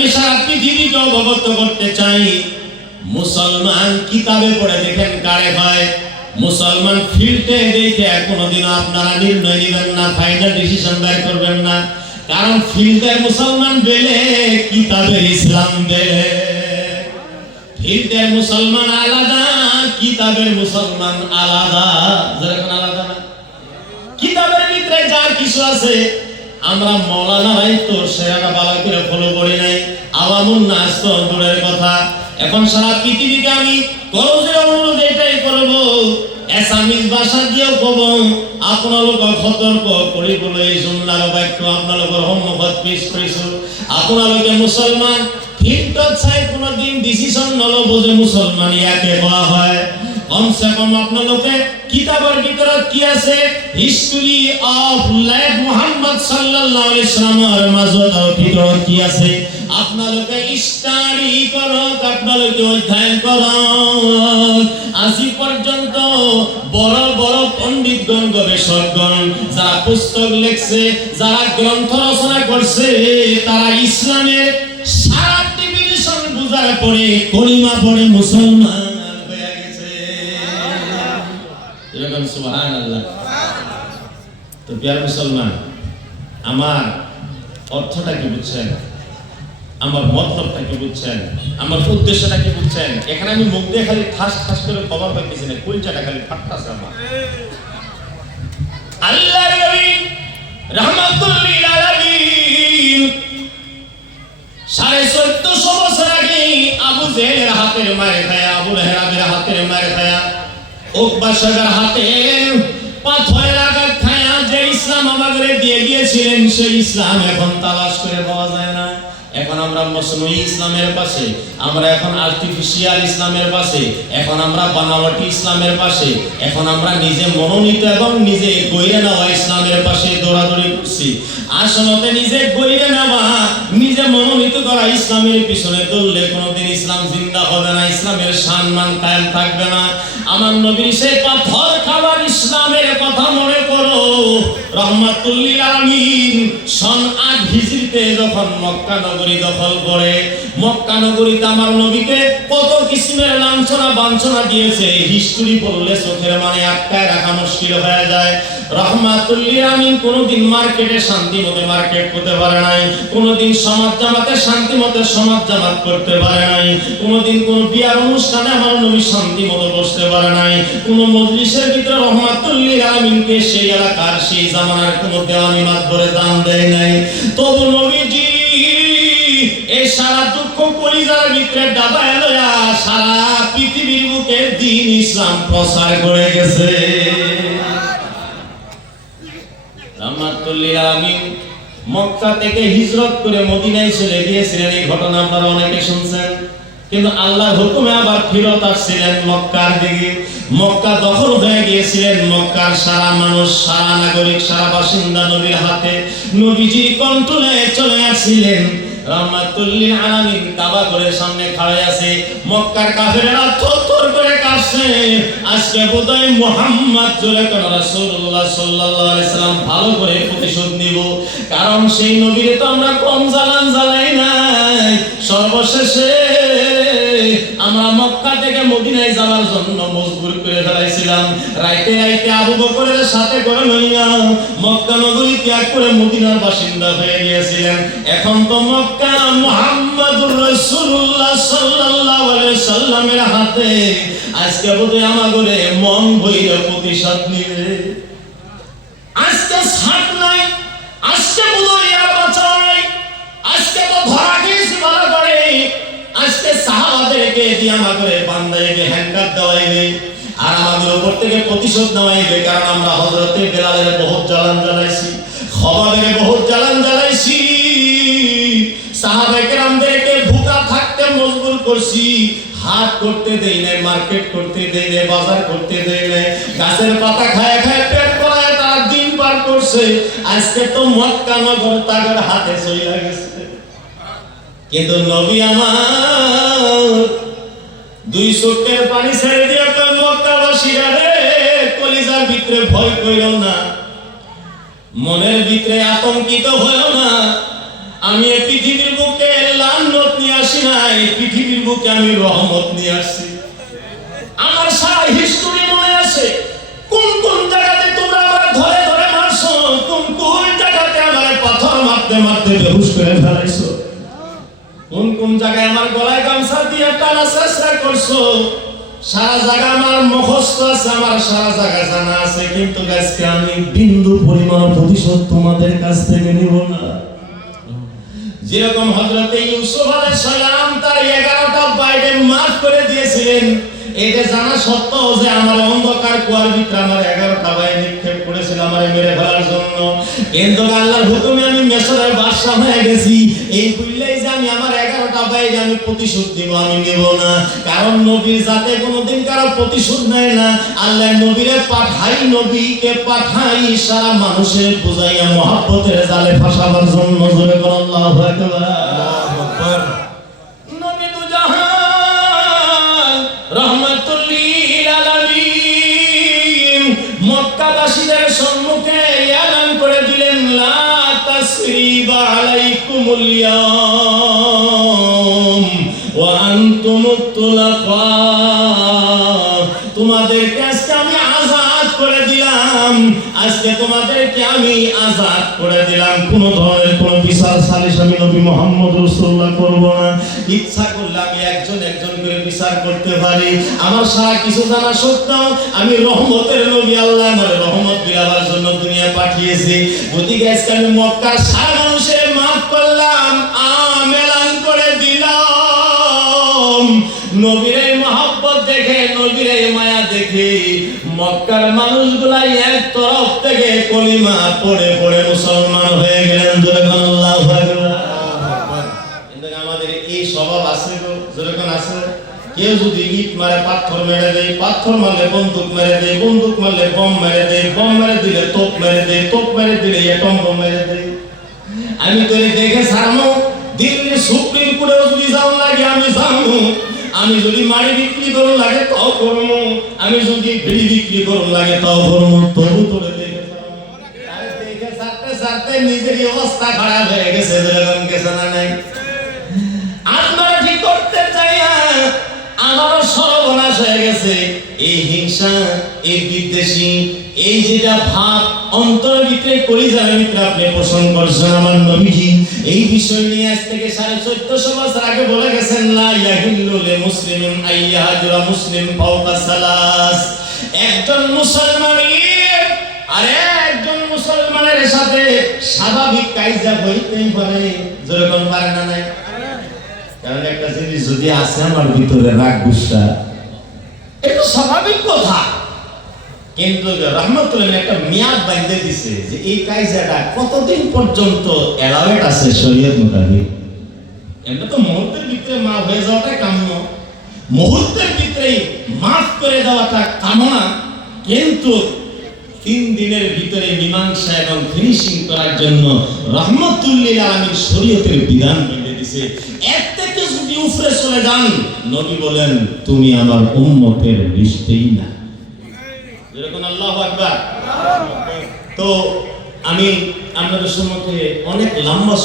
আমি সারা পৃথিবীকে অবগত করতে চাই, মুসলমান কিতাবে পড়ে দেখেন কারে হয়, মুসলমান ফিল্ডে দেখে কোনোদিন আপনারা নির্ণয় নেবেন না, ফাইনাল ডিসিশন বের করবেন না। কারণ ফিল্ডের মুসলমান বেলে, কিতাবের ইসলাম বেলে। ফিল্ডের মুসলমান আলাদা, কিতাবের মুসলমান আলাদা। যেরকম আলাদা না, কিতাবের ভিতরে যা কিছু আছে আমরা মৌলানারাই তো সেটা ভালো করে ফলো করি নাই, আওয়ামুন নাস তো দূরের কথা। এখন সারা পৃথিবীকে আমি করজের অনুরোধ এটাই করব, এসামিজ ভাষা দিয়েও কব, আপোনালোক সতর্ক কৰিবলৈ এই জুমলাৰ বাক্য আপোনালোকৰ সন্মুখত পেশ কৰিছো। আপোনালোকে মুছলমান ফিল্ডত চাই কোনোদিন ডিসিশন নলব যে মুছলমান ইয়াকে কোৱা হয়। কমসে কম আপোনালোকে কিতাবের ভিতৰত কি আছে, হিস্ট্রি অফ লাইফ মুহাম্মদ সাল্লাল্লাহু আলাইহি ওয়াসাল্লামের মাজত ভিতৰত কি আছে আপোনালোকে স্টাডি কৰক, আপোনালোকে অধ্যয়ন কৰক। আজি পর্যন্ত বড় বড় পণ্ডিতগণ, গবেষকগণ যারা পুস্তক লিখছে, যারা গ্রন্থ রচনা করছে, তারা ইসলামের সারা ডিভিশন বুঝার পরে কলিমা পড়ে মুসলমান হয়ে গেছে। এরকম সুবহানাল্লাহ। তো প্রিয় মুসলমান, আমার অর্থটা কি বুঝছেন? আমার মতলবটা কি বুঝছেন? আমার উদ্দেশ্যটা কি বুঝছেন? এখানে আমি মুখ দিয়ে খালি ঠাস ঠাস করে খবর পাইতেছি না, কুলচাটা খালি ফাটতাছে আমার। আল্লাহর নবী রাহমাতুল লিল আলামিন 1450 বছর আগে আবু জেহেলের হাতের মারে খায়া, আবু লাহাবের হাতের মারে খায়া, উকবা শাহর হাতের পাথরের আঘাত খায়া যে ইসলাম আমাদের দিয়ে গিয়েছিলেন, সেই ইসলাম এখন তালাশ করে পাওয়া যায় না। এখন আমরা মসনুই ইসলামের পাশে, আমরা এখন আর্টিফিশিয়াল ইসলামের পাশে, এখন আমরা বানাওয়াটি ইসলামের পাশে, এখন আমরা নিজে মনোনীত এবং নিজে গইরে নেওয়া ইসলামের পাশে দৌড়াদৌড়ি করছি। আসলে নিজে গইরে নেওয়া, নিজে মনোনীত করা ইসলামের পিছনে দৌড়লে কোনোদিন ইসলাম জিন্দা হবে না, ইসলামের সম্মান কায়েম থাকবে না। আমার নবীর সেই পাথর খাবার ইসলামের কথা মনে করো। রহমাতুল লিল আলামিন সন 8 হিজরিতে যখন মক্কা নগরী দখল করে, মক্কা নগরীতে আমার নবীকে কত কিসিমের লাঞ্ছনা বাঞ্ছনা দিয়েছে, হিস্ট্রি পড়লে চোখের মানে আটকায় রাখা মুশকিল হয়ে যায়। রহমাতুল লিল আলামিন কোনোদিন মার্কেটে শান্তি মতে মার্কেট করতে পারে নাই, কোনোদিন সমাজ জামাতে শান্তি মতে সমাজ জামাত করতে পারে নাই, কোনোদিন কোন বিয়ার অনুষ্ঠানে আমার নবী শান্তি মতে বসতে পারে নাই, কোন মজলিসের ভিতরে রহমাতুল লিল আলামিনকে সেই এলাকার সেই জামানার কোন দেওয়ানি মাতবরে দান দেয় নাই। তবু নবীজি এই সারা দুঃখ কলিজার ভিতরে দাবায় লয়া সারা পৃথিবীর বুকে দ্বীন ইসলাম প্রচার করে গেছে। রহমাতুল লিল আলামিন মক্কা থেকে হিজরত করে মদিনায় চলে গিয়েছিলেন, এই ঘটনা আপনারা অনেকে শুনছেন। কিন্তু আল্লাহর হুকুমে আবার ফিরত আসছিলেন মক্কার দিকে। মক্কা দখল হয়ে গিয়েছিলেন, মক্কার সারা মানুষ, সারা নাগরিক, সারা বাসিন্দা নবীর হাতে, নবীজি কন্ট্রোলে চলে আসছিলেন। রহমাতুল লিল আলামিন কাবা ঘরের সামনে খাড়া আছে, মক্কার কাফেররা থরথর করে কাঁপছে। আজকে বোধহয় মুহাম্মদ জোরে কোন রাসূলুল্লাহ সাল্লাল্লাহু আলাইহি সাল্লাম ভালো করে প্রতিশোধ নিব, কারণ সেই নবীরে তো আমরা কম জ্বালান জ্বালাই নাই। সর্বশেষে আমরা মক্কা থেকে মদিনায় যাওয়ার জন্য মজবুর করে ফেলাইছিলাম। রাইতে রাইতে আবু বকরের সাথে করে লইয়া মক্কা নগরী ত্যাগ করে মদিনার বাসিন্দা হয়ে গিয়েছিলেন। এখন তো মক্কা মুহাম্মাদুর রাসূলুল্লাহ সাল্লাল্লাহু আলাইহি সাল্লামের হাতে। আজকে বোধহয় আমাগরে মন ভইরা প্রতিশোধ নিবে। আজকে ছাড় নাই, আজকে বোধহয় আর বাঁচাই, আজকে তো ধরা গেছে ভালো করে। আজকে সাহাবাদেরকে দিয়ে আমাদের বান্দাকে হ্যান্ডকাপ দেওয়াইবে আর আমাদের উপর থেকে প্রতিশোধ নেওয়াইবে, কারণ আমরা হযরতে বেলালের বহুত জ্বালান জ্বালাইছি, খবাবের বহুত জ্বালান জ্বালাইছি, সাহাবায়ে কেরামদেরকে ভুকা থাকতে মজবুর করছি, হাট করতে দেই নাই, মার্কেট করতে দেই নাই, বাজার করতে দেই নাই, গাছের পাতা খায় খায় পেট ভরায় তারা দিন পার করছে। আজকে তো মক্কা নগর তাদের হাতে চলে গেছে। কিন্তু নবী আমার দুই চোখের পানি ছেড়ে দিয়ে কয়, মক্কাবাসীরা রে, কলিজার ভিতরে ভয় কইও না, মনের ভিতরে আতঙ্কিত হইও না। আমি এই পৃথিবীর বুকে লানত নিয়ে আসি নাই, পৃথিবীর বুকে আমি রহমত নিয়ে আসছি। আমার সারা হিস্টোরি মনে আছে, কোন কোন জায়গাতে তোমরা আমার ধরে ধরে মারছো, কোন কোন জায়গাতে আমার পাথর মারতে মারতে বেহুশ করে ফেলাইছো, কোন কোন জায়গায় আমার গলায় গামছা দিয়ে টানা চেষ্টা করছো। সারা জায়গা আমার মুখস্থ আছে, আমার সারা জায়গা জানা আছে, কিন্তু আজকে আমি বিন্দু পরিমাণ প্রতিশোধ তোমাদের কাছ থেকে নিব না। যেরকম হযরত ইউসুফ আলাইহিস সালাম তার 11টা বাইরে মাফ করে দিয়েছিলেন, এটা জানা সত্ত্বেও যে আমার অন্ধকার কুয়ার ভিতরে আমার 11টা ভাই নিক্ষেপ করেছিল আমার মেরে ফেলার জন্য, কিন্তু আল্লাহর হুকুমে আমি মিশরের বাদশা হয়ে গেছি। এই বললেই যে আমি আমার 11টা ভাই আমি প্রতিশোধ দিব, আমি নেব না। কারণ নবীর জাতে কোনোদিন কারো প্রতিশোধ নেয় না। আল্লাহ নবীরে পাঠাই, নবীকে পাঠাই সারা মানুষের বুঝাইয়া মহব্বতের জালে ফাঁসাবার জন্য। জোরে বল আল্লাহু আকবার। নবী তো জাহান রহমাতুল লিল আলামিন মক্কাবাসীদের সম্মুখে এলান করে দিলেন, লা তাসরিবা আলাইকুমুল ইয়াউম ওয়া আনতুমুত তুলাকা। তোমাদেরকে আজকে আমি আযাদ করে দিলাম, আজকে তোমাদেরকে আমি আযাদ করে দিলাম। কোন ধরনের কোন বিচার সালিশ আমি নবী মুহাম্মদ রাসূলুল্লাহ করব না। ইচ্ছা করলে আমি একজন একজন করে বিচার করতে পারি। আমার সারা কিছু জানা সত্ত্বেও আমি রহমতের নবী, আল্লাহ আমার রহমত বিলাবার জন্য দুনিয়া পাঠিয়েছে। গতিকে আজকে আমি মক্কার সারা মানুষের মাফ করলাম, এলান করে দিলাম। নবীর এই মহব্বত দেখে, নবীর এই মায়া দেখে মক্কার মানুষগুলাই এক তরফ থেকে কলিমা পড়ে পড়ে মুসলমান হয়ে গেলেন। জোরে বল আল্লাহু আকবার। কিন্তু আমাদের এই স্বভাব আছে গো, জোরে কোন আছে? কেউ যদি ইট মারে পাথর মেরে দেয়, পাথর মারলে বন্দুক মেরে দেয়, বন্দুক মারলে বম মেরে দেয়, বম মেরে দিলে তোপ মেরে দেয়, তোপ মেরে দিলে এটম বম মেরে দেয়। আমি তো দেখে ছাড়মু, দিল্লির সুপ্রিম কোর্টেও যদি যাও লাগে আমি যাবো, আমি যদি মাড়ি বিক্রি করুন লাগে তাও করবো, আমি যদি বিড়ি বিক্রি করুন লাগে তাও করবো, তবু তোরে দেখে ছাড়তে ছাড়তে নিজেরই অবস্থা খারাপ হয়ে গেছে। যেরকম গেছে না নাই, আপনারা ঠিক করতে চাই আমারও সর্বনাশ হয়ে গেছে। এই হিংসা, এই বিদ্বেষী, এই যেটা ভাব অন্তরের ভিতরে কলিজার ভিতরে আপনি পোষণ করছেন আমার নবীজি, এই বিষয় নিয়ে আজ থেকে 1450 বছর আগে বলে গেছেন, লা ইয়াহিল্লু লিমুসলিমিন আইয়াহাজুরা মুসলিম ফাওকা সালাস। একজন মুসলমানের আরেকজন মুসলমানের সাথে স্বাভাবিক কায়দা হইতেই পারে। যেরকম পারে না নাই? কারণ একটা জিনিস যদি আছে আমার ভিতরে রাগ গুসা, এটা স্বাভাবিক কথা, কিন্তু রহমতুল্লাহ একটা মেয়াদ বাঁধে দিছে যে এই কায়দাটা কতদিন পর্যন্ত এলাওয়েট আছে শরীয়ত মোতাবেক। এমনি তো মুহূর্তের ভিতরে মাফ হয়ে যাওয়াটা কাম্য, মুহূর্তের ভিতরেই মাফ করে দেওয়াটা কামনা, কিন্তু 3 দিনের ভিতরে মীমাংসা এবং ফিনিশিং করার জন্য রহমতুল্লিল আলামিন শরীয়তের বিধান বেঁধে দিয়েছে। এর থেকে যদি উপরে চলে যান, নবী বলেন তুমি আমার উম্মতের লিস্টেই না। যেরকম আল্লাহু আকবার। তো আমি আপনাদের সম্মুখে অনেক লম্বা